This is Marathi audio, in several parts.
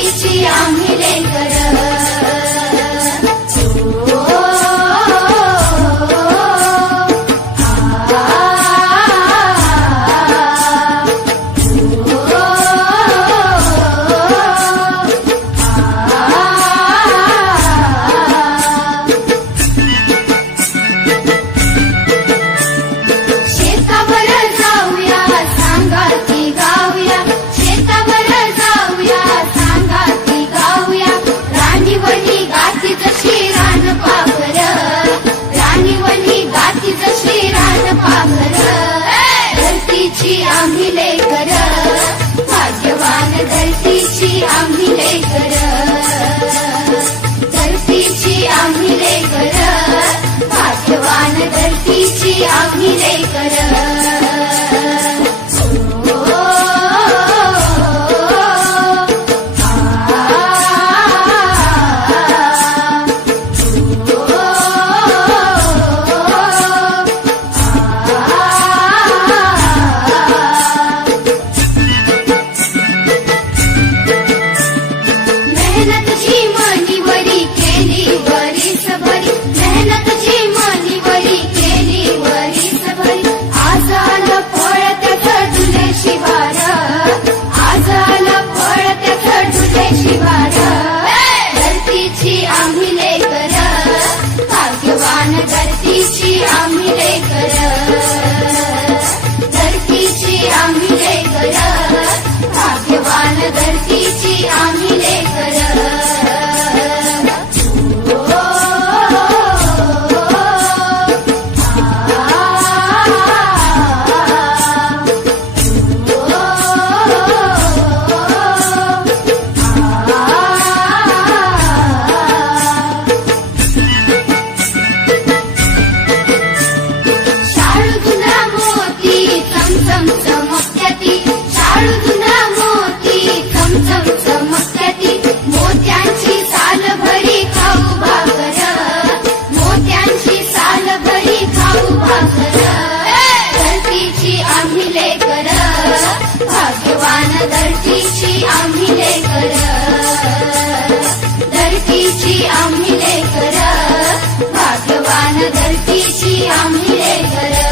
धरतीची आम्ही लेकर धरतीची आम्ही लेकर भाग्यवान धरतीची आम्ही लेकर धरतीची आम्ही लेकर भाग्यवान धरतीची आम्ही लेकर धरतीची आम्ही लेकर धरतीची आम्ही लेकर भाग्यवान धरतीची आम्ही लेकर भाग्यवान धरतीची आम्ही लेकर धरतीची आम्ही लेकर भाग्यवान धरतीची आम्ही लेकर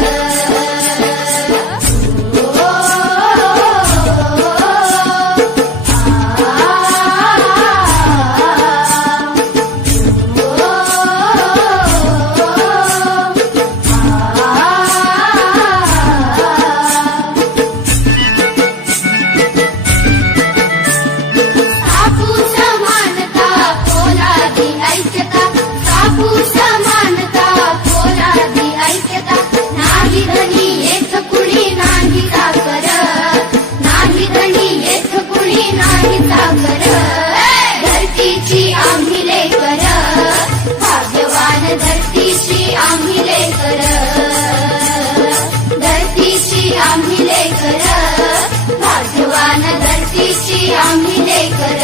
धरतीची आम्ही लेकर भाग्यवान धरतीची आम्ही लेकर धरतीची आम्ही लेकर भाग्यवान धरतीची आम्ही लेकर